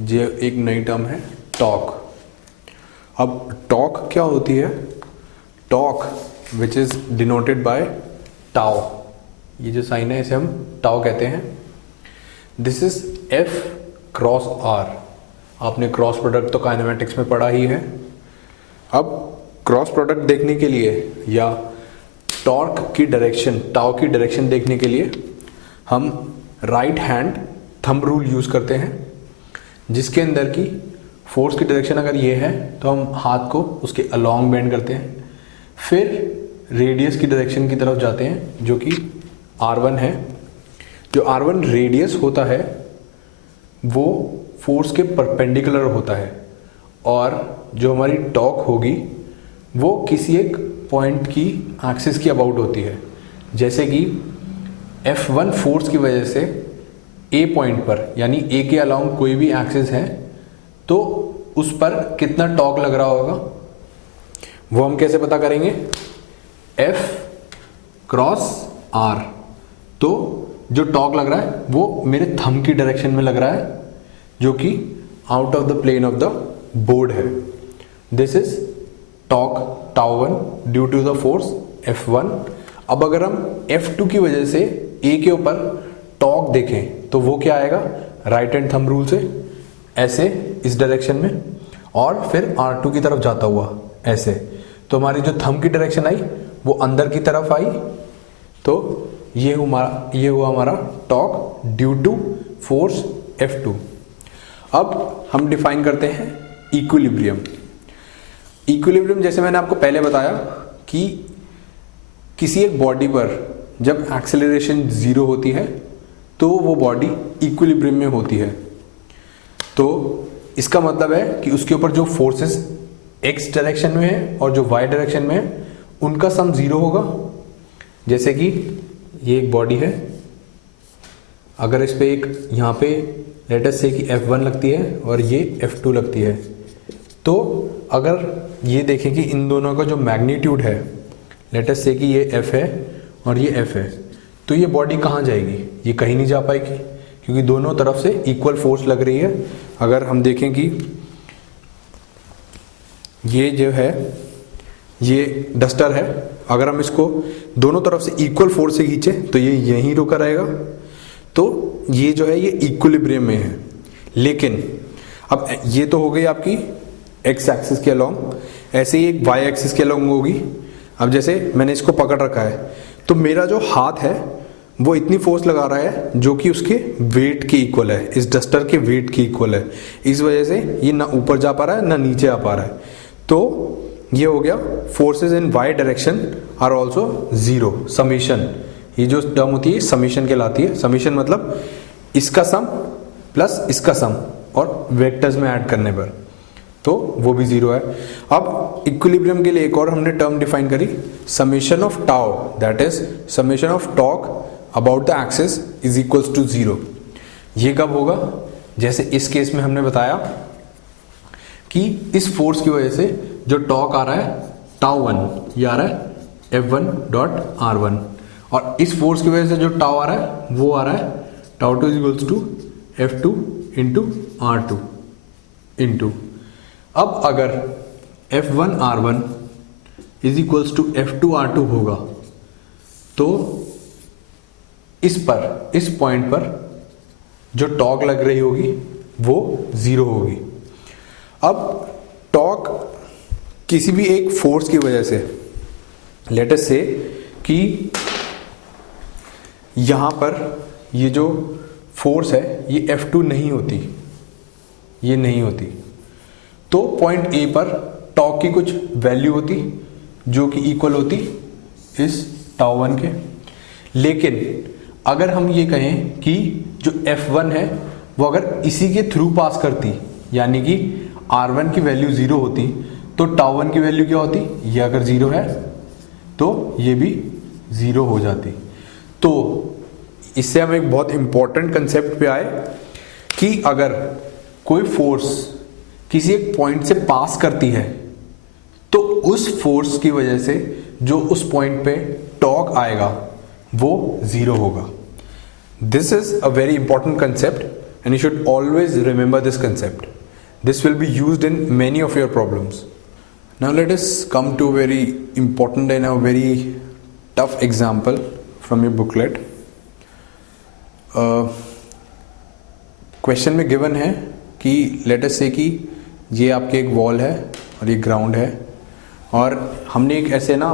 ये एक नई टर्म है टॉर्क। अब टॉर्क क्या होती है? Torque which is denoted by tau, ये जो साइन है इसे हम टाउ कहते हैं। This is F cross R। आपने क्रॉस प्रोडक्ट तो काइनेमेटिक्स में पढ़ा ही है। अब क्रॉस प्रोडक्ट देखने के लिए या टॉर्क की डायरेक्शन, टाउ की डायरेक्शन देखने के लिए हम right hand thumb rule use करते हैं, जिसके अंदर की फोर्स की डायरेक्शन अगर ये है तो हम हाथ को उसके अलोंग बेंड करते हैं, फिर रेडियस की डायरेक्शन की तरफ जाते हैं जो कि R1 है। जो R1 रेडियस होता है वो फोर्स के परपेंडिकुलर होता है, और जो हमारी टॉर्क होगी वो किसी एक पॉइंट की एक्सिस की अबाउट होती है। जैसे कि F1 फोर्स की वजह से A पॉइंट पर, यानी A के अलाउंग कोई भी एक्सिस है तो उस पर कितना टॉर्क लग रहा होगा वो हम कैसे पता करेंगे? F cross R। तो जो टॉर्क लग रहा है वो मेरे थंब की डायरेक्शन में लग रहा है, जो कि out of the plane of the board है। This is torque tau one due to the force F1। अब अगर हम F2 की वजह से A के ऊपर टॉर्क देखें तो वो क्या आएगा? राइट हैंड थंब रूल से ऐसे इस डायरेक्शन में, और फिर R2 की तरफ जाता हुआ ऐसे। तो हमारी जो थंब की डायरेक्शन आई वो अंदर की तरफ आई, तो ये हुआ हमारा torque due to force F2। अब हम डिफाइन करते हैं इक्विलिब्रियम। इक्विलिब्रियम जैसे मैंने आपको पहले बताया कि किसी एक बॉडी पर जब एक्सेलरेशन 0 होती है तो वो बॉडी इक्विलिब्रियम में होती है। तो इसका मतलब है कि उसके ऊपर जो फोर्सेस x डायरेक्शन में है और जो y डायरेक्शन में है उनका सम 0 होगा। जैसे कि ये एक बॉडी है, अगर इस पे एक यहाँ पे लेट अस से कि F1 लगती है और ये F2 लगती है, तो अगर ये देखें कि इन दोनों का जो मैग्नीट्यूड है, लेट अस से कि ये F है और ये F है, तो ये बॉडी कहाँ जाएगी? ये कहीं नहीं जा पाएगी, क्योंकि दोनों तरफ से इक्वल फोर्स लग रही है। अगर हम देखें कि ये जो है ये डस्टर है, अगर हम इसको दोनों तरफ से इक्वल फोर्स से खींचे तो ये यहीं रुका रहेगा। तो ये जो है ये इक्विलिब्रियम में है। लेकिन अब ये तो हो गई आपकी एक्स एक्सिस के अलोंग, ऐसे ही एक वाई एक्सिस के अलोंग होगी। अब जैसे मैंने इसको पकड़ रखा है तो मेरा जो हाथ है वो इतनी फोर्स लगा रहा है जो कि उसके वेट के इक्वल है, इस डस्टर के वेट के इक्वल है। इस वजह से ये ना ऊपर जा पा रहा है ना नीचे आ पा रहा है। तो ये हो गया forces in y direction are also 0 summation. ये जो टर्म होती है समीशन कहलाती है। समीशन मतलब इसका सम प्लस इसका सम और वेक्टर्स में ऐड करने पर, तो वो भी 0 है। अब इक्विलिब्रियम के लिए एक और हमने टर्म डिफाइन करी, summation of tau, that is summation of torque about the axis is equals to 0। ये कब होगा? जैसे इस केस में हमने बताया कि इस फोर्स की वजह से जो टॉर्क आ रहा है टाउ1, ये आ रहा है F1 डॉट R1, और इस फोर्स की वजह से जो टाउ आ रहा है वो आ रहा है tau two is equals to F2 into R2 into. अब अगर F1 R1 is equals to F2 R2 होगा तो इस पॉइंट पर जो टॉर्क लग रही होगी वो 0 होगी। अब टॉर्क किसी भी एक फोर्स की वजह से, लेट अस से कि यहां पर ये जो फोर्स है ये F2 नहीं होती, ये नहीं होती, तो पॉइंट A पर टॉर्क की कुछ वैल्यू होती जो कि इक्वल होती इस टाउ1 के। लेकिन अगर हम ये कहें कि जो F1 है वो अगर इसी के थ्रू पास करती, यानी कि R1 की वैल्यू 0 होती, तो टाउ1 की वैल्यू क्या होती? ये अगर 0 है तो ये भी 0 हो जाती। तो इससे हम एक बहुत इंपॉर्टेंट कंसेप्ट पे आए कि अगर कोई फोर्स किसी एक पॉइंट से पास करती है तो उस फोर्स की वजह से जो उस पॉइंट पे टॉर्क आएगा वो 0 होगा। This is a very important concept and you should always remember this concept. This will be used in many of your problems. Now let us come to a very important and a very tough example from your booklet. Question में given है कि let us से कि ये आपके एक wall है और ये ग्राउंड है, और हमने एक ऐसे ना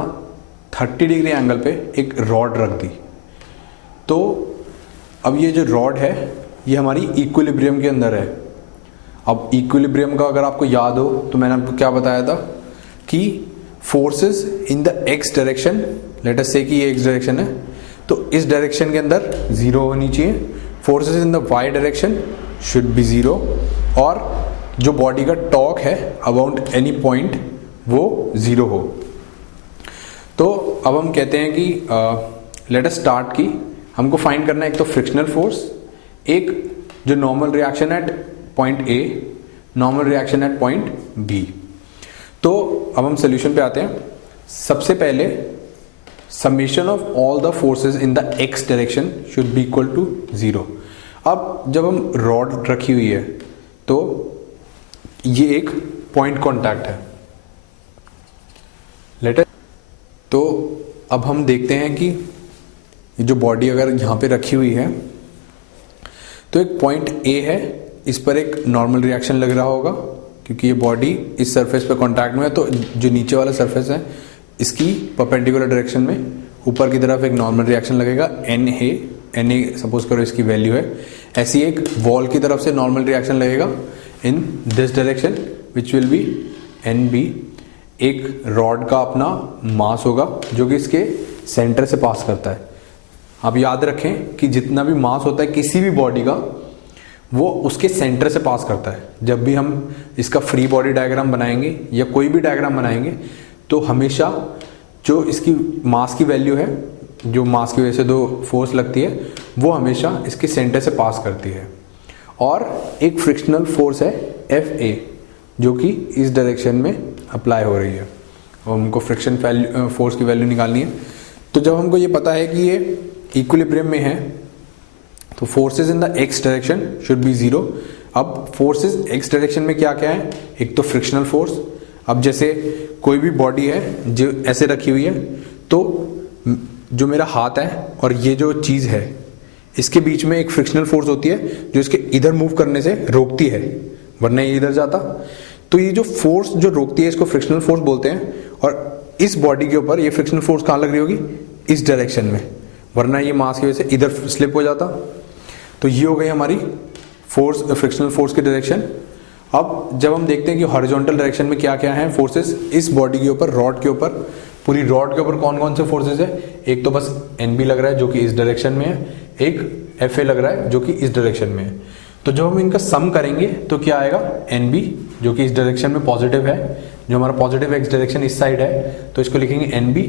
30 डिग्री एंगल पे एक रॉड रख दी। तो अब ये जो रॉड है ये हमारी इक्विलिब्रियम के अंदर है। अब इक्विलिब्रियम का अगर आपको याद हो तो मैंने आपको क्या बताया था कि forces in the x direction, let us से कि ये एक्स डायरेक्शन है तो इस डायरेक्शन के अंदर जीरो होनी चाहिए। Forces in the y direction should be zero, और जो बॉडी का टॉर्क है अबाउट एनी पॉइंट वो जीरो हो। तो अब हम कहते हैं कि लेट अस स्टार्ट की हमको फाइंड करना है एक तो फ्रिक्शनल फोर्स, एक जो normal reaction at point A, normal reaction at point B. तो अब हम सोल्यूशन पे आते हैं। सबसे पहले summation of all the forces in the x direction should be equal to zero. अब जब हम रॉड रखी हुई है तो ये एक पॉइंट कॉन्टैक्ट है, लेट तो अब हम देखते हैं कि ये जो बॉडी अगर यहाँ पे रखी हुई है तो एक पॉइंट ए है, इस पर एक नॉर्मल रिएक्शन लग रहा होगा क्योंकि ये बॉडी इस सरफेस पे कांटेक्ट में है। तो जो नीचे वाला सरफेस है इसकी परपेंडिकुलर डायरेक्शन में ऊपर की तरफ एक नॉर्मल रिएक्शन लगेगा, एन ए सपोज करो इसकी वैल्यू है। ऐसी एक वॉल की तरफ से नॉर्मल रिएक्शन लगेगा in this direction which will be N B. एक रॉड का अपना मास होगा जो कि इसके सेंटर से पास करता है। आप याद रखें कि जितना भी मास होता है किसी भी बॉडी का वो उसके सेंटर से पास करता है। जब भी हम इसका फ्री बॉडी डायग्राम बनाएंगे या कोई भी डायग्राम बनाएंगे तो हमेशा जो इसकी मास की वैल्यू है, जो मास की वजह से दो फोर्स लगती है, वो हमेशा इसके सेंटर से पास करती है। और एक फ्रिक्शनल फोर्स है एफ ए जो कि इस डायरेक्शन में अप्लाई हो रही है और हमको फ्रिक्शन फोर्स की वैल्यू निकालनी है। तो जब हमको ये पता है कि ये इक्विलिब्रियम में है तो forces in the x direction should be zero. अब फोर्सेस एक्स डायरेक्शन में क्या क्या है, एक तो फ्रिक्शनल फोर्स। अब जैसे कोई भी बॉडी है जो ऐसे रखी हुई है तो जो मेरा हाथ है और ये जो चीज़ है इसके बीच में एक फ्रिक्शनल फोर्स होती है जो इसके इधर मूव करने से रोकती है, वरना ये इधर जाता। तो ये जो फोर्स जो रोकती है इसको फ्रिक्शनल फोर्स बोलते हैं। और इस बॉडी के ऊपर ये फ्रिक्शनल फोर्स कहाँ लग रही होगी, इस डायरेक्शन में, वरना ये मास की वजह से इधर स्लिप हो जाता। तो ये हो गई हमारी फोर्स, फ्रिक्शनल फोर्स की डायरेक्शन। अब जब हम देखते हैं कि हॉरिजॉन्टल डायरेक्शन में क्या क्या है फोर्सेस इस बॉडी के ऊपर, रॉड के ऊपर, पूरी रॉड के ऊपर कौन कौन से फोर्सेस है, एक तो बस एन बी लग रहा है जो कि इस डायरेक्शन में है, एक एफ ए लग रहा है जो कि इस डायरेक्शन में है। तो जब हम इनका सम करेंगे तो क्या आएगा, एन बी जो कि इस डायरेक्शन में पॉजिटिव है, जो हमारा पॉजिटिव एक्स डायरेक्शन इस साइड है तो इसको लिखेंगे N B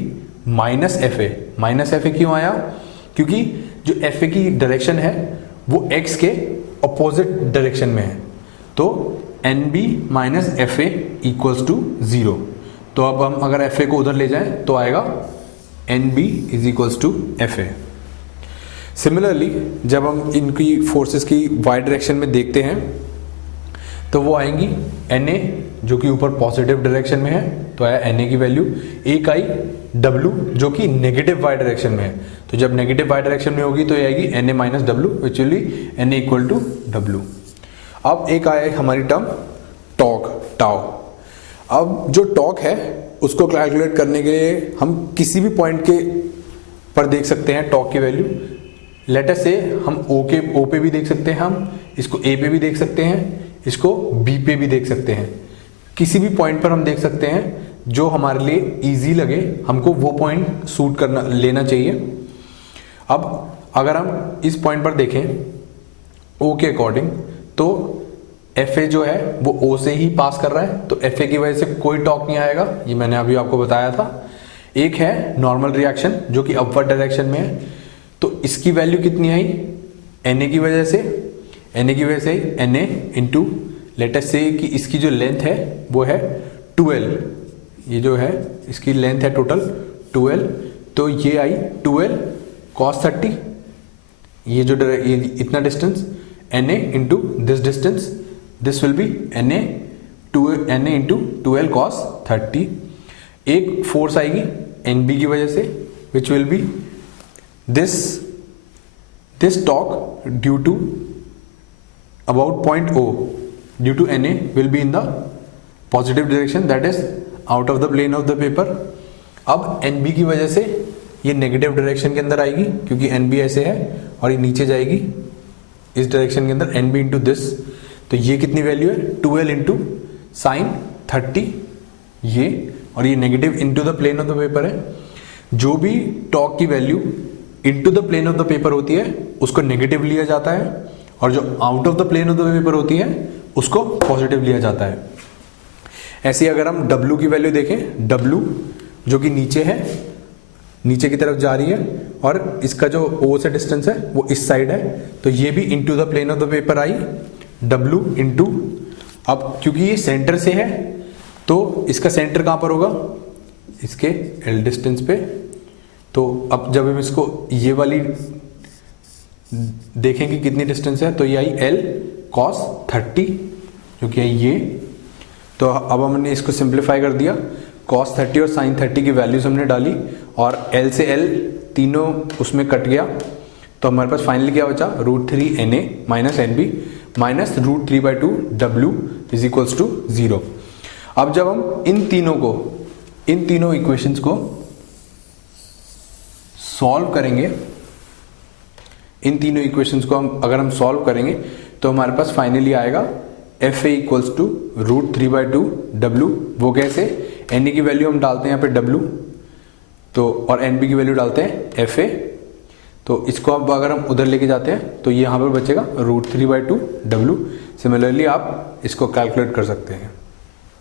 minus F A. Minus F A क्यों आया, क्योंकि जो एफ ए की डायरेक्शन है वो एक्स के अपोजिट डायरेक्शन में है। तो N B minus F A equals to zero. तो अब हम अगर एफ ए को उधर ले जाएं तो आएगा N B is equals to F A. Similarly जब हम इनकी फोर्सेस की वाई डायरेक्शन में देखते हैं तो वो आएंगी एन ए जो कि ऊपर पॉजिटिव डायरेक्शन में है तो आया एन ए की वैल्यू, एक आई डब्ल्यू जो कि नेगेटिव वाई डायरेक्शन में है। तो जब नेगेटिव वाई डायरेक्शन में होगी तो ये आएगी N A minus W which will be N A equal to W. अब एक आया हमारी टर्म टॉर्क, टाउ। अब जो टॉर्क है उसको कैलकुलेट करने के लिए हम किसी भी पॉइंट के पर देख सकते हैं टॉर्क की वैल्यू। लेट अस से हम ओ पे भी देख सकते हैं, हम इसको ए पे भी देख सकते हैं, इसको बी पे भी देख सकते हैं। किसी भी पॉइंट पर हम देख सकते हैं जो हमारे लिए इजी लगे, हमको वो पॉइंट सूट करना लेना चाहिए। अब अगर हम इस पॉइंट पर देखें ओ के अकॉर्डिंग तो एफ ए जो है वो ओ से ही पास कर रहा है तो एफ ए की वजह से कोई टॉर्क नहीं आएगा, ये मैंने अभी आपको बताया था। एक है नॉर्मल रिएक्शन जो कि अपवर्ड डायरेक्शन में है तो इसकी वैल्यू कितनी आई, एन ए की वजह से, एन ए की वजह से एन ए इंटू लेटेस्ट से कि इसकी जो लेंथ है वो है 12, ये जो है इसकी लेंथ है टोटल 12, तो ये आई 12 cos 30, ये जो ये इतना distance N A into this distance, this will be N A into 2l cos 30। एक फोर्स आएगी एन बी की वजह से which will be this torque due to about point O due to N A will be in the positive direction, that is out of the plane of the paper. अब N B की वजह से ये negative direction के अंदर आएगी क्योंकि N B ऐसे है और ये नीचे जाएगी इस डायरेक्शन के अंदर, एन बी इंटू दिस। तो ये कितनी वैल्यू है 2l इंटू साइन 30 ये, और ये negative into the plane of the paper है। जो भी टॉक की value into the plane of the paper होती है उसको नेगेटिव लिया जाता है, और जो out of the plane of the paper होती है उसको पॉजिटिव लिया जाता है। ऐसे ही अगर हम W की वैल्यू देखें, W जो कि नीचे है, नीचे की तरफ जा रही है, और इसका जो O से डिस्टेंस है वो इस साइड है, तो ये भी into the plane of the paper आई W इंटू, अब क्योंकि ये सेंटर से है तो इसका सेंटर कहां पर होगा, इसके L डिस्टेंस पे। तो अब जब हम इसको ये वाली देखेंगे कितनी डिस्टेंस है, तो ये आई L cos 30 जो कि है ये। तो अब हमने इसको सिंप्लीफाई कर दिया, cos 30 और sin 30 की वैल्यूज हमने डाली और L से L तीनों उसमें कट गया, तो हमारे पास फाइनली क्या बचा, √3 NA minus NB minus √3/2 W is equals to 0। अब जब हम इन तीनों इक्वेशंस को सॉल्व करेंगे, इन तीनों इक्वेशंस को अगर हम सॉल्व करेंगे तो हमारे पास फाइनली आएगा FA इक्वल्स टू √3/2 W। वो कैसे, NA की वैल्यू हम डालते हैं यहाँ पे W, तो और NB की वैल्यू डालते हैं FA। तो इसको अब अगर हम उधर लेके जाते हैं तो ये यहाँ पर बचेगा √3/2 W। सिमिलरली आप इसको कैलकुलेट कर सकते हैं।